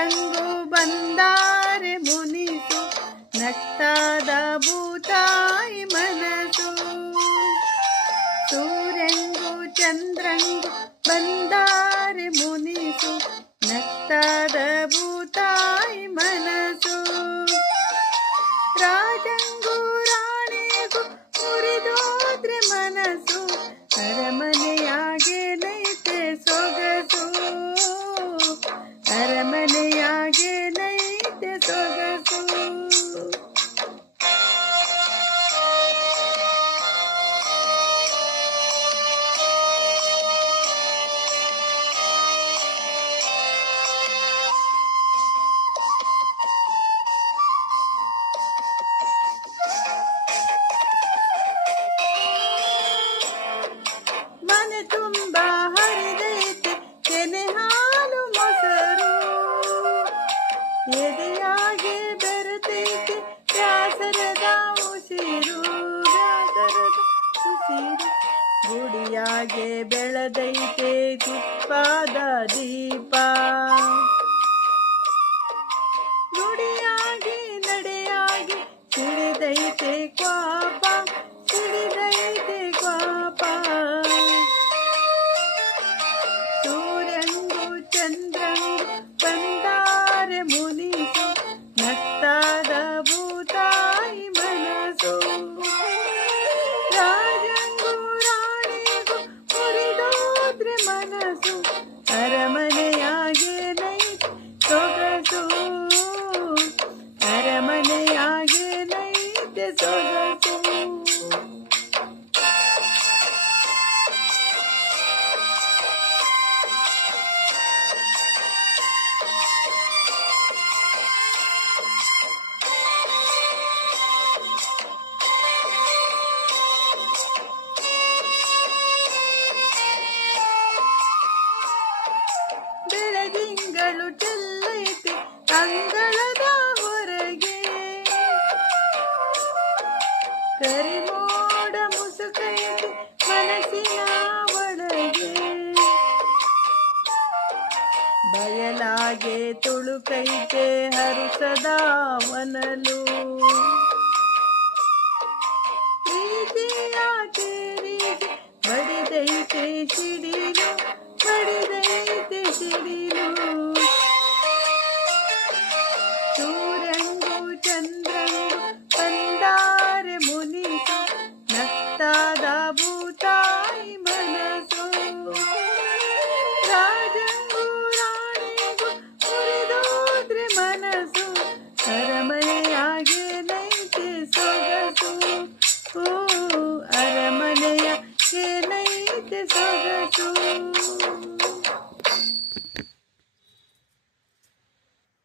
ಚಂದ್ರಂಗು ಬಂದಾರೆ ಮುನಿಸು ನಟ್ಟಾದ ಭೂತಾಯಿ ಮನಸು. ಸೂರ್ಯಂಗು ಚಂದ್ರಂಗು ಬಂದಾರೆ ಮುನಿಸು ನಟ್ಟಾದ ಭೂತಾಯಿ ಮನಸು. ರಾಜಂಗೂ ರಾಣಿಗೂ ಮುರಿದೋದ್ರೆ ಮನಸ್ಸು ಅರಮನೆಯಾಗೆ ನೈತೆ ಸೊಗಸು. ಅರಮನೆಯಾಗೆ ನೈತೆ ಸೊಗಸು. ಮನೆ ತುಂಬ ಹರಿದೈತೆ ಕೆನೆ ಹಾಲು ಮೊಸರು. ಎದೆಯಾಗೆ ಬೆರೆತೈತೆ ಬ್ಯಾಸರದ ಉಸಿರು. ಬ್ಯಾಸರದ ಉಸಿರು. ಗುಡಿಯಾಗೆ ಬೆಳೆದೈತೆ ತುಪ್ಪದ ದೀಪ. ನುಡಿಯಾಗಿ ನಡೆಯಾಗಿ ಸಿಡಿದೈತೆ ಕ್ವಾಪ. ಸಿಡಿದೈತೆ ಕ್ವಾಪ. ಸೂರ್ಯಂಗೂ ಚಂದ್ರಂಗೂ ಬಂದಾರೆ ಮುನಿಸು ನಟ್ಟಾದ ಭೂತಾಯಿ ಮನಸು. ರಾಜಂಗೂ ರಾಣಿಗೂ ಮುರಿದೋದ್ರೆ ಮನಸ್ಸು ಅರಮನೆಯಾಗೆ ನೈತೆ ಸೊಗಸು. ಅರಮನೆಯಾಗೆ ನೈತೆ ಸೊಗಸು. ಬೆಳದಿಂಗಳು ಚೆಲ್ಲೈತೆ ಅಂಗಳದ ಹೊರಗೆ. ಕರಿಮೋಡ ಮುಸುಕೈತೆ ಮನಸ್ಸಿನ ಒಳಗೆ. ಬಯಲಾಗೆ ತುಳುಕೈತೆ ಹರುಸದ ವನಲು. ಪ್ರೀತಿಯ ತೇರಿಗೆ ಬಡಿದೈತೆ ಸಿಡಿಲು. ಬಡಿದೈತೆ ಸಿಡಿಲು. ಸೂರ್ಯಂಗೂ ಚಂದ್ರಂಗೂ ಬಂದಾರೆ ಮುನಿಸು ನಟ್ಟಾದ ಭೂತಾಯಿ ಮನಸು. ರಾಜಂಗೂ ರಾಣಿಗೂ ಮುರಿದೋದ್ರೆ ಮನಸ್ಸು ಅರಮನೆಯಾಗೆ ನೈತೆ ಸೊಗಸು. ಅರಮನೆಯಾಗೆ ನೈತೆ ಸೊಗಸು.